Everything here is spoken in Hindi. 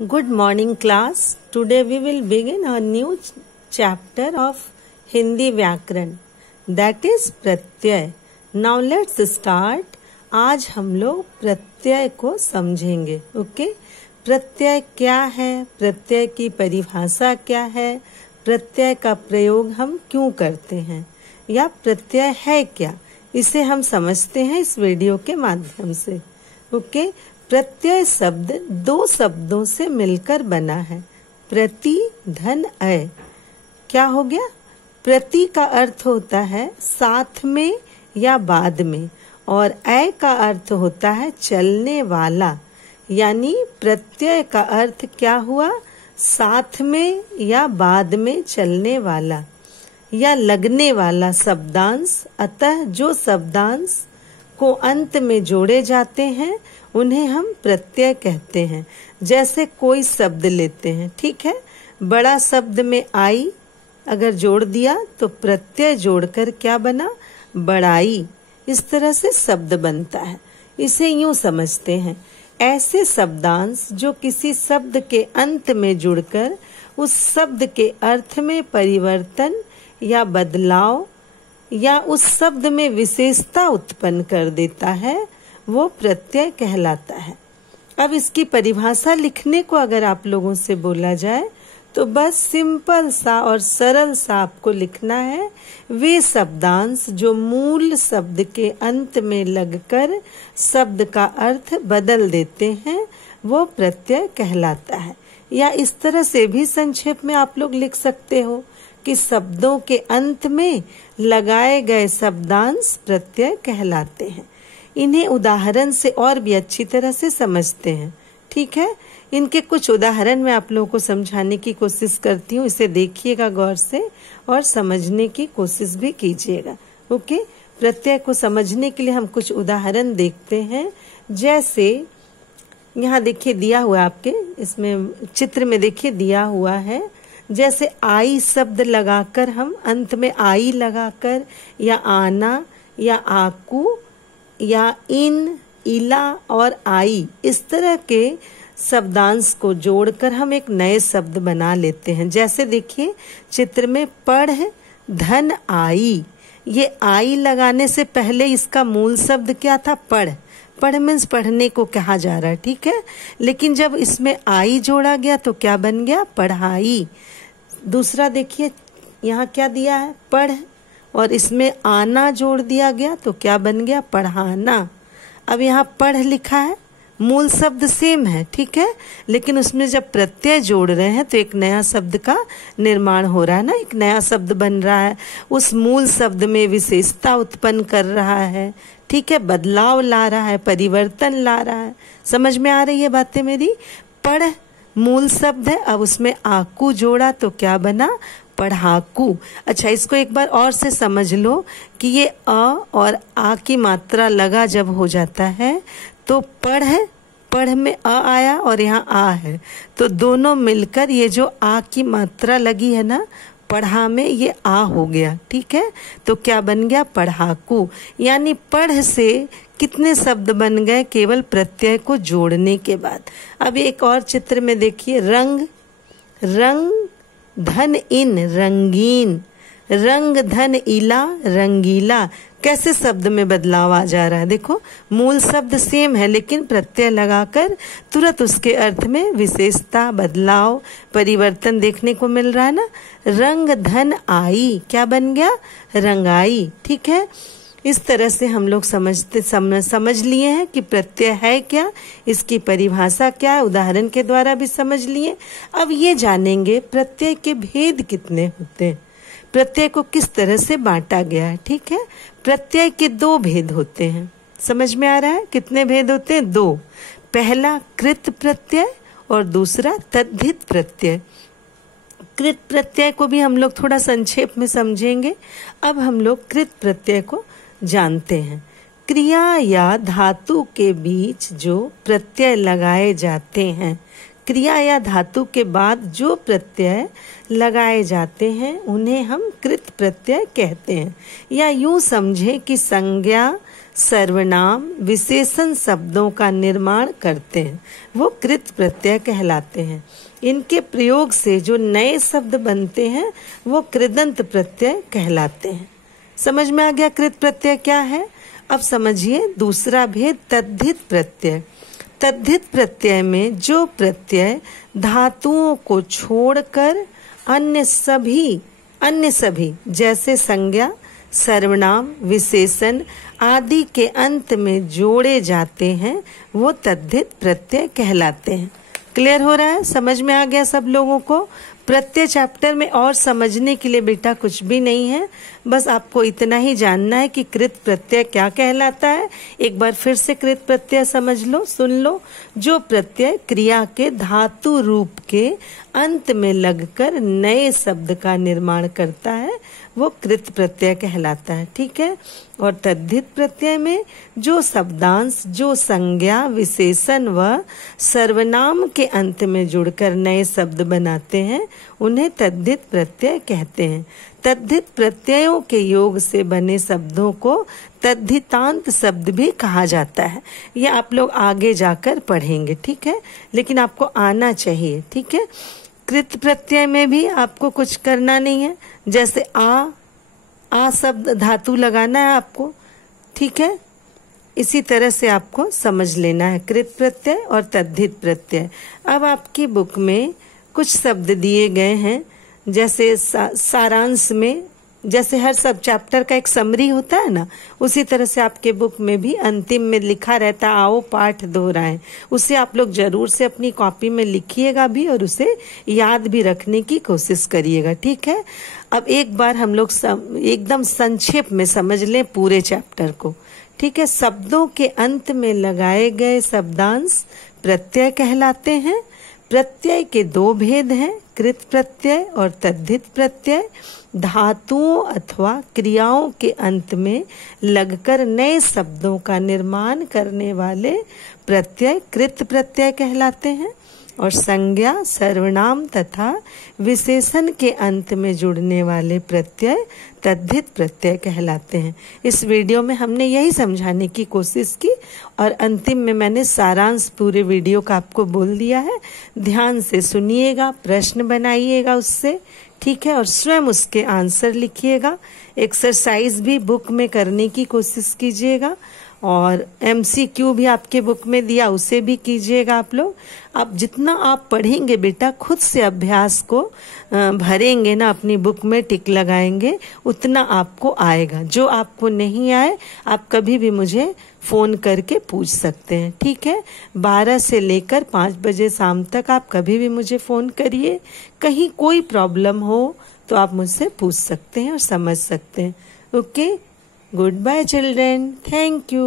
Good morning class. Today we will begin a new chapter of Hindi व्याकरण that is Pratyaya. Now let's start. आज हम लोग प्रत्यय को समझेंगे. ओके प्रत्यय क्या है, प्रत्यय की परिभाषा क्या है, प्रत्यय का प्रयोग हम क्यों करते हैं या प्रत्यय है क्या, इसे हम समझते हैं इस वीडियो के माध्यम से. ओके प्रत्यय शब्द दो शब्दों से मिलकर बना है. प्रति धन अय. क्या हो गया? प्रति का अर्थ होता है साथ में या बाद में और अय का अर्थ होता है चलने वाला. यानी प्रत्यय का अर्थ क्या हुआ? साथ में या बाद में चलने वाला या लगने वाला शब्दांश. अतः जो शब्दांश को अंत में जोड़े जाते हैं उन्हें हम प्रत्यय कहते हैं. जैसे कोई शब्द लेते हैं, ठीक है, बड़ा शब्द में आई अगर जोड़ दिया तो प्रत्यय जोड़कर क्या बना? बड़ाई. इस तरह से शब्द बनता है. इसे यूं समझते हैं, ऐसे शब्दांश जो किसी शब्द के अंत में जुड़कर उस शब्द के अर्थ में परिवर्तन या बदलाव या उस शब्द में विशेषता उत्पन्न कर देता है, वो प्रत्यय कहलाता है. अब इसकी परिभाषा लिखने को अगर आप लोगों से बोला जाए तो बस सिंपल सा और सरल सा आपको लिखना है. वे शब्दांश जो मूल शब्द के अंत में लगकर शब्द का अर्थ बदल देते हैं वो प्रत्यय कहलाता है. या इस तरह से भी संक्षेप में आप लोग लिख सकते हो कि शब्दों के अंत में लगाए गए शब्दांश प्रत्यय कहलाते हैं. इन्हें उदाहरण से और भी अच्छी तरह से समझते हैं. ठीक है, इनके कुछ उदाहरण मैं आप लोगों को समझाने की कोशिश करती हूँ. इसे देखिएगा गौर से और समझने की कोशिश भी कीजिएगा. ओके प्रत्यय को समझने के लिए हम कुछ उदाहरण देखते हैं. जैसे यहाँ देखिए दिया हुआ आपके इसमें चित्र में देखिए दिया हुआ है. जैसे आई शब्द लगाकर हम अंत में आई लगाकर या आना या आकू या इन, इला और आई इस तरह के शब्दांश को जोड़कर हम एक नए शब्द बना लेते हैं. जैसे देखिए चित्र में पढ़ धन आई. ये आई लगाने से पहले इसका मूल शब्द क्या था? पढ़. पढ़ मीन्स पढ़ने को कहा जा रहा है, ठीक है, लेकिन जब इसमें आई जोड़ा गया तो क्या बन गया? पढ़ाई. दूसरा देखिए यहाँ क्या दिया है? पढ़ और इसमें आना जोड़ दिया गया तो क्या बन गया? पढ़ाना. अब यहाँ पढ़ लिखा है, मूल शब्द सेम है, ठीक है, लेकिन उसमें जब प्रत्यय जोड़ रहे हैं तो एक नया शब्द का निर्माण हो रहा है ना, एक नया शब्द बन रहा है. उस मूल शब्द में विशेषता उत्पन्न कर रहा है, ठीक है, बदलाव ला रहा है, परिवर्तन ला रहा है. समझ में आ रही है बातें मेरी? पढ़ मूल शब्द है, अब उसमें आकू जोड़ा तो क्या बना? पढ़ाकू. अच्छा इसको एक बार और से समझ लो कि ये अ और आ की मात्रा लगा जब हो जाता है तो पढ़ में अ आया और यहाँ आ है तो दोनों मिलकर ये जो आ की मात्रा लगी है ना पढ़ा में, ये आ हो गया. ठीक है, तो क्या बन गया? पढ़ाकू. यानी पढ़ से कितने शब्द बन गए? केवल प्रत्यय को जोड़ने के बाद. अब एक और चित्र में देखिए रंग धन इन, रंगीन. रंग धन इला, रंगीला. कैसे शब्द में बदलाव आ जा रहा है? देखो मूल शब्द सेम है लेकिन प्रत्यय लगाकर तुरंत उसके अर्थ में विशेषता, बदलाव, परिवर्तन देखने को मिल रहा है ना. रंग धन आई क्या बन गया? रंगाई. ठीक है, इस तरह से हम लोग समझ लिए हैं कि प्रत्यय है क्या, इसकी परिभाषा क्या है, उदाहरण के द्वारा भी समझ लिए. अब ये जानेंगे प्रत्यय के भेद कितने होते हैं, प्रत्यय को किस तरह से बांटा गया है. ठीक है, प्रत्यय के दो भेद होते हैं. समझ में आ रहा है? कितने भेद होते हैं? दो. पहला कृत प्रत्यय और दूसरा तद्धित प्रत्यय. कृत प्रत्यय को भी हम लोग थोड़ा संक्षेप में समझेंगे. अब हम लोग कृत प्रत्यय को जानते हैं. क्रिया या धातु के बीच जो प्रत्यय लगाए जाते हैं, क्रिया या धातु के बाद जो प्रत्यय लगाए जाते हैं उन्हें हम कृत प्रत्यय कहते हैं. या यूं समझें कि संज्ञा सर्वनाम विशेषण शब्दों का निर्माण करते हैं वो कृत प्रत्यय कहलाते हैं। इनके प्रयोग से जो नए शब्द बनते हैं वो कृदंत प्रत्यय कहलाते हैं। समझ में आ गया कृत प्रत्यय क्या है? अब समझिए दूसरा भेद तद्धित प्रत्यय। तद्धित प्रत्यय में जो प्रत्यय धातुओं को छोड़कर अन्य सभी जैसे संज्ञा, सर्वनाम, विशेषण आदि के अंत में जोड़े जाते हैं वो तद्धित प्रत्यय कहलाते हैं। क्लियर हो रहा है? समझ में आ गया सब लोगों को? प्रत्यय चैप्टर में और समझने के लिए बेटा कुछ भी नहीं है, बस आपको इतना ही जानना है कि कृत प्रत्यय क्या कहलाता है। एक बार फिर से कृत प्रत्यय समझ लो, सुन लो। जो प्रत्यय क्रिया के धातु रूप के अंत में लगकर नए शब्द का निर्माण करता है वो कृत प्रत्यय कहलाता है। ठीक है? और तद्धित प्रत्यय में जो शब्दांश, जो संज्ञा, विशेषण व सर्वनाम के अंत में जुड़कर नए शब्द बनाते हैं उन्हें तद्धित प्रत्यय कहते हैं। तद्धित प्रत्ययों के योग से बने शब्दों को तद्धितांत शब्द भी कहा जाता है। ये आप लोग आगे जाकर पढ़ेंगे। ठीक है? लेकिन आपको आना चाहिए। ठीक है? कृत प्रत्यय में भी आपको कुछ करना नहीं है, जैसे आ शब्द धातु लगाना है आपको। ठीक है? इसी तरह से आपको समझ लेना है कृत प्रत्यय और तद्धित प्रत्यय। अब आपकी बुक में कुछ शब्द दिए गए हैं, जैसे सारांश में जैसे हर सब चैप्टर का एक समरी होता है ना, उसी तरह से आपके बुक में भी अंतिम में लिखा रहता है आओ पाठ दोहराएं। उसे आप लोग जरूर से अपनी कॉपी में लिखिएगा भी और उसे याद भी रखने की कोशिश करिएगा। ठीक है? अब एक बार हम लोग एकदम संक्षेप में समझ लें पूरे चैप्टर को। ठीक है? शब्दों के अंत में लगाए गए शब्दांश प्रत्यय कहलाते हैं। प्रत्यय के दो भेद हैं, कृत प्रत्यय और तद्धित प्रत्यय। धातुओं अथवा क्रियाओं के अंत में लगकर नए शब्दों का निर्माण करने वाले प्रत्यय कृत प्रत्यय कहलाते हैं और संज्ञा, सर्वनाम तथा विशेषण के अंत में जुड़ने वाले प्रत्यय तद्धित प्रत्यय कहलाते हैं। इस वीडियो में हमने यही समझाने की कोशिश की और अंतिम में मैंने सारांश पूरे वीडियो का आपको बोल दिया है। ध्यान से सुनिएगा, प्रश्न बनाइएगा उससे। ठीक है? और स्वयं उसके आंसर लिखिएगा। एक्सरसाइज भी बुक में करने की कोशिश कीजिएगा और MCQ भी आपके बुक में दिया, उसे भी कीजिएगा आप लोग। अब जितना आप पढ़ेंगे बेटा, खुद से अभ्यास को भरेंगे ना, अपनी बुक में टिक लगाएंगे, उतना आपको आएगा। जो आपको नहीं आए आप कभी भी मुझे फोन करके पूछ सकते हैं। ठीक है? 12 से लेकर 5 बजे शाम तक आप कभी भी मुझे फोन करिए। कहीं कोई प्रॉब्लम हो तो आप मुझसे पूछ सकते हैं और समझ सकते हैं। Okay? Goodbye children. Thank you.